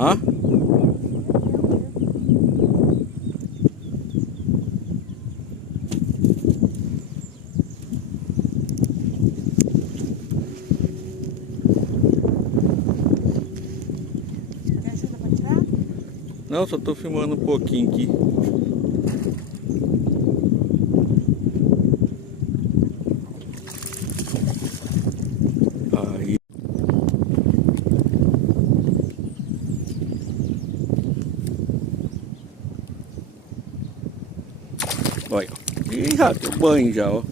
Hã? Quer ajuda pra tirar? Não, só tô filmando um pouquinho aqui. Aí. Olha. Ih, já deu banho já, ó.